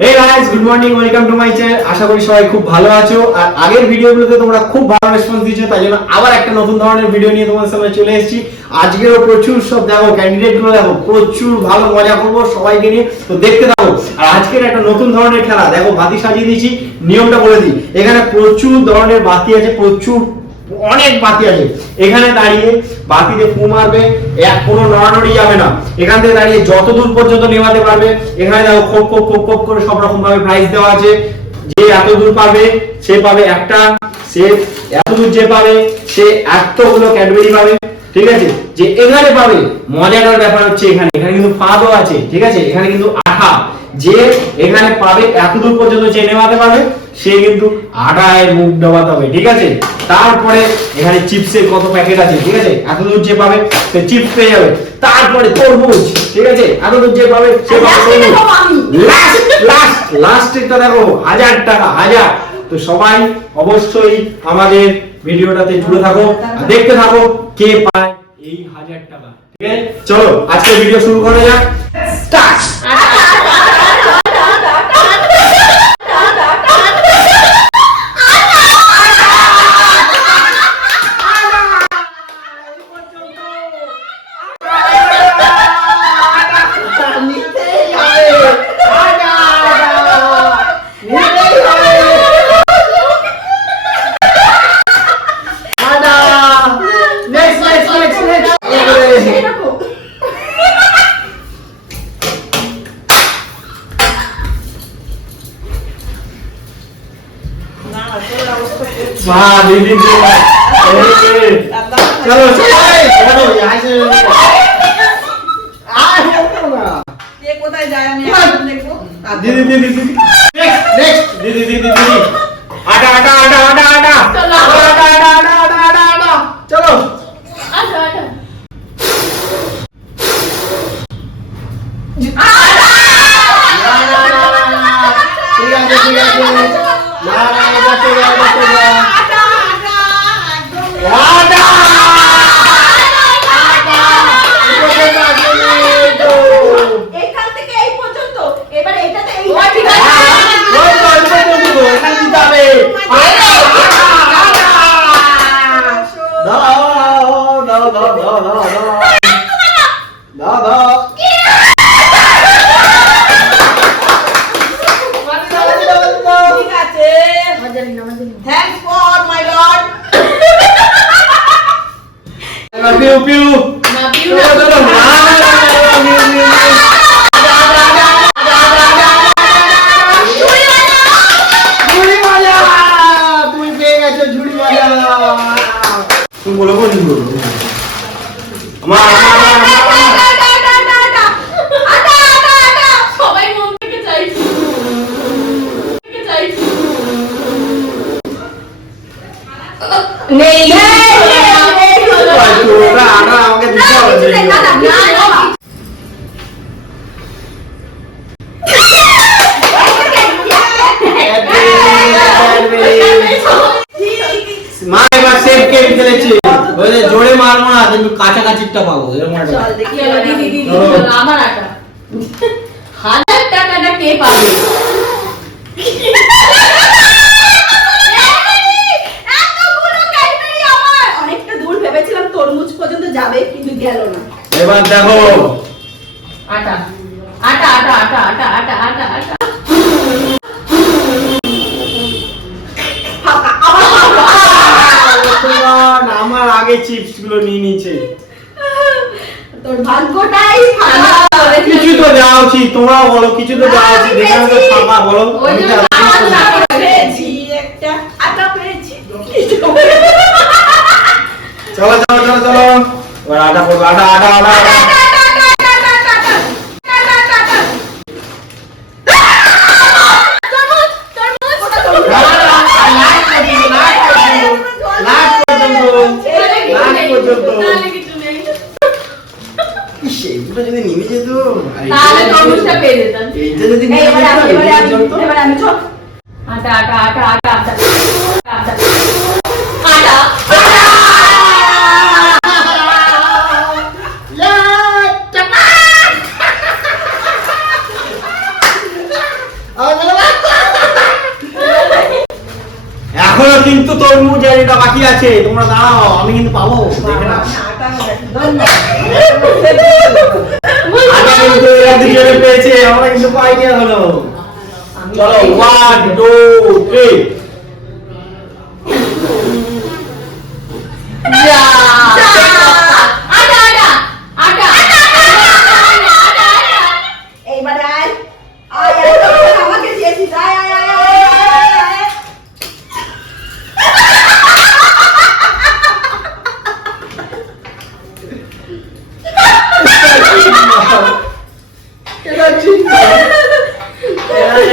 Hey guys, good morning, welcome to my channel. আশা করি সবাই খুব ভালো আছো আর আগের ভিডিওগুলোতে তোমরা খুব ভালো রেসপন্স দিয়েছো, তাই জন্য আবার একটা নতুন ধরনের ভিডিও নিয়ে তোমাদের সামনে চলে এসেছি। আজকেও প্রচুর সব দেখো, ক্যান্ডিডেট গুলো দেখো, প্রচুর ভালো মজা করবো সবাইকে নিয়ে, তো দেখতে থাকো। আর আজকের একটা নতুন ধরনের খেলা দেখো, বাতি সাজিয়ে দিয়েছি। নিয়মটা বলে দিই, এখানে প্রচুর ধরনের বাতি আছে, প্রচুর অনেক বাতি আছে। এখানে দাঁড়িয়ে বাতিতে ফু মারবে, কোনো নড়ানড়ি যাবে না। এখান থেকে দাঁড়িয়ে যত দূর পর্যন্ত নেভাতে পারবে। এখানে দেখো খোপ খোপ খোপ খোপ করে সব রকম ভাবে প্রাইজ দেওয়া আছে। যে এত দূর পাবে সে পাবে একটা, সে এত দূর যে পাবে সে এতগুলো ক্যাডবেরি পাবে, ঠিক আছে। যে এখানে পাবে, মজাটার ব্যাপার হচ্ছে এখানে এখানে কিন্তু ফাঁদও আছে, ঠিক আছে। এখানে কিন্তু আঠা, যে এখানে পাবে এত দূর পর্যন্ত যে নেভাতে পারবে সে কিন্তু আটায় মুখ ডবাতে হবে, ঠিক আছে। তারপরে এখানে চিপসের কত প্যাকেট আছে, ঠিক আছে। এত দূর যে পাবে সে চিপস পেয়ে যাবে। তারপরে তরমুজ, ঠিক আছে। এত দূর যে পাবে সে পাবে লাস্টেরটা দেখো 1000 টাকা, 1000। তো সবাই অবশ্যই আমাদের ভিডিওটাতে জুড়ে থাকো আর দেখতে থাকো কে পায় এই 1000 টাকা, ঠিক আছে। চলো আজকে ভিডিও শুরু করা যাক, স্টার্ট। चलो ये কোথায় যায় আমি দেখবো। दीदी दीदी दीदी नेक्स्ट दीदी दीदी दीदी आटा आटा आटा आटा आटा चलो आटा आटा आटा आटा आटा आटा चलो আচ্ছা আচ্ছা ठीक है ठीक है ना ना ना चलो आटा এখান থেকে এই পর্যন্ত, এবার এটাতে এই ঠিক আছে। ঠিক আছে, থ্যাঙ্কস ফর মাই লর্ড। पियो पियो না পিউ तुम बोलो कौन बोलो সবাই মন থেকে চাইছি নেই আমাকে দিতে হবে মা এবার সেভ কে খেলেছে, বলে জোরে মারবো না, কিন্তু কাছাকাছিটা পাবো, এরকম একটা চল দেখি এবার দিদি দিদি আমার আটা 1000 টাকাটা কে পাবে? এতগুলো ক্যাডবেরি আমার, অনেকটা দূর ভেবেছিলাম তরমুজ পর্যন্ত যাবে কিন্তু গেল না। এবার দেখো আটা আটা আটা আটা আটা আটা আটা আটা ফাঁকা আবার ভগবান, আমার আগে চিপস গুলো নিয়ে নিয়েছে। তোর ভাগ্যটাই খারাপ। কিছু তো দেওয়া উচিত, তোমরাও বলো কিছু তো দেওয়া উচিত। এখানে তো ফাঁকা, বলো ওই জন্য আটা পেয়েছি, একটা আটা পেয়েছি। চলো চলো চলো চলো, এবার আটা করবো, আটা আটা আটা আটা। সেইগুলো যদি নেমে যেত, তাহলে তরমুজটা পেয়ে যেতাম। এইটা যদি নেমে এবার যেত, আমি চল। আটা আটা আটা আটা আটা আটা আটা আটা কিন্তু তরমুজ আর এটা বাকি আছে, তোমরা দাঁড়াও, আমি কিন্তু পাবো, দেখে নাও। আগে কিন্তু এরা দুজনে পেয়েছে, আমরা কিন্তু পাইনি এখনো। চলো 1 2 3 যা এইবারে আয় আয় আয়, আমাকে দিয়েছিস, আয় আয় আয় আয় আয়।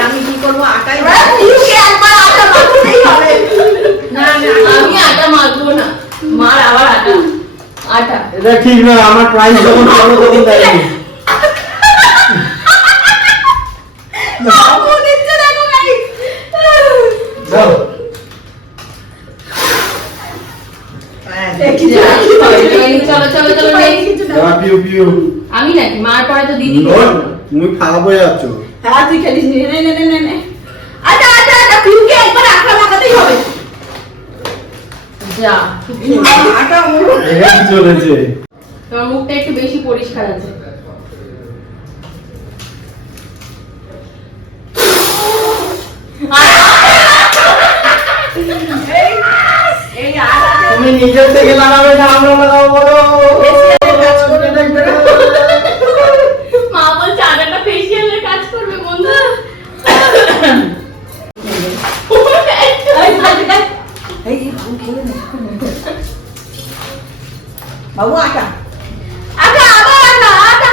আমি কি করবো? আটাই তুই একবার আটা মাখতেই হবে। না না, আমি আটা মাখবো না, মার আবার আটা আটা। এটা ঠিক না, আমার প্রাইস যখন পাবো তখন দেয়নি। বাবু দিচ্ছে দেখো গাইস। যাও। চলো চলো চলো next। যাও, পিউ পিউ। আমি নাকি মার পরে তো দিদি। লোন, তুমি খারাপ হয়ে যাচ্ছ। হ্যাঁ তুই খেলিস নে নে নে নে নে। আটা আটা আটা, পিউকে একবার আটা লাগাতেই হবে। যা আটা এটা কি চলেছে? তোমার মুখটা একটু বেশি পরিষ্কার আছে। এই আটা তুমি নিজের থেকে লাগাবে না আমরা লাগাবো বলো। কাজ করে দেখবে না। মা বলছে আটাটা ফেসিয়ালের কাজ করবে বন্ধু। এই বাবু খেলে না। বাবু আটা আটা আবার আটা আটা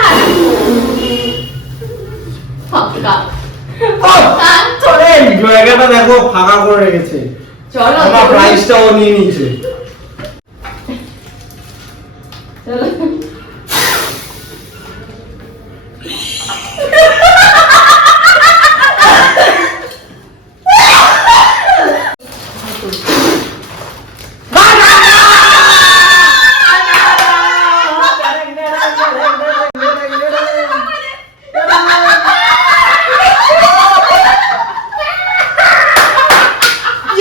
ফাঁকা। চলে জায়গাটা দেখো ফাঁকা করে রেখেছে। চলো আমার প্রাইসটাও নিয়ে নিচ্ছে। চলো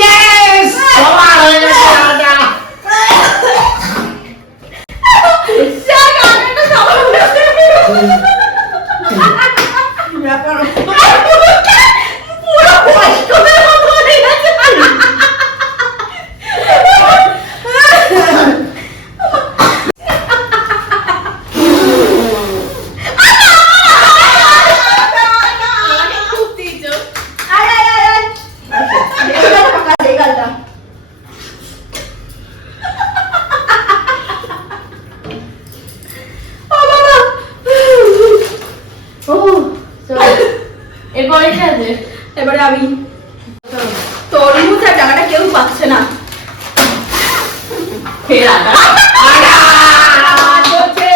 Yes! সবার হয়ে গেছে আটা। এরপরে কি আছে? এবারে আমি চলো তরমুজ আর জায়গাটা কেউ পাচ্ছে না। ফের আটা। না, জ্বলছে,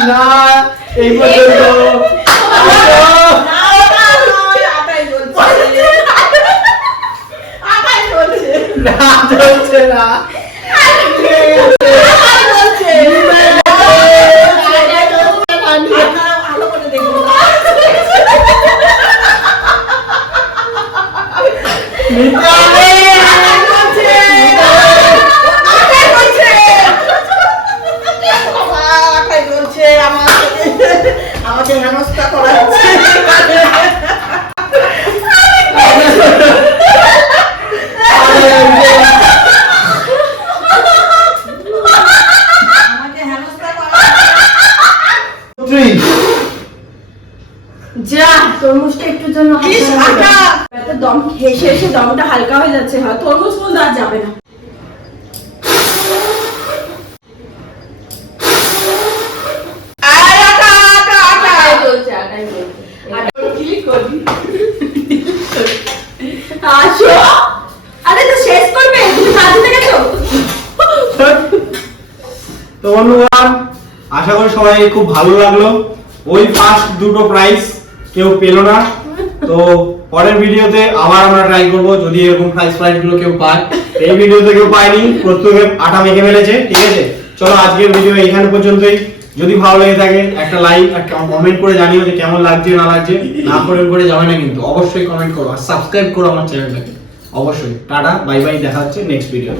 না, এই পর্যন্ত। না, চলছে না। নিতে হবে। আমাকে হেনস্থা করা হচ্ছে। আমাকে হেনস্থা করা যা তরমুজটা একটু জন্য ইস, আটা! এত দম হেসে হেসে দমটা হালকা হয়ে যাচ্ছে। হ্যাঁ তরমুজ পর্যন্ত আর যাবে না। আটাই চলছে আটাই চলছে। আসো। আরে তো শেষ করবে, তুমি সাজিয়ে গেছো। তো বন্ধুগণ, আশা করি সবাই খুব ভালো লাগলো। ওই ফার্স্ট দুটো প্রাইস কেউ পেলো না, তো পরের ভিডিওতে আবার আমরা ট্রাই করব যদি এরকম প্রাইস গুলো কেউ পায়। এই ভিডিওতে কেউ পায়নি, প্রত্যেকে আটা মেখে ফেলেছে, ঠিক আছে। চলো আজকের ভিডিও এখানে পর্যন্তই। যদি ভালো লেগে থাকে একটা লাইক আর কমেন্ট করে জানিও যে কেমন লাগছে না লাগছে। না করে যাবে না কিন্তু, অবশ্যই কমেন্ট করো আর সাবস্ক্রাইব করো আমার চ্যানেলটাকে অবশ্যই। টাটা বাই বাই, দেখা হচ্ছে নেক্সট ভিডিও।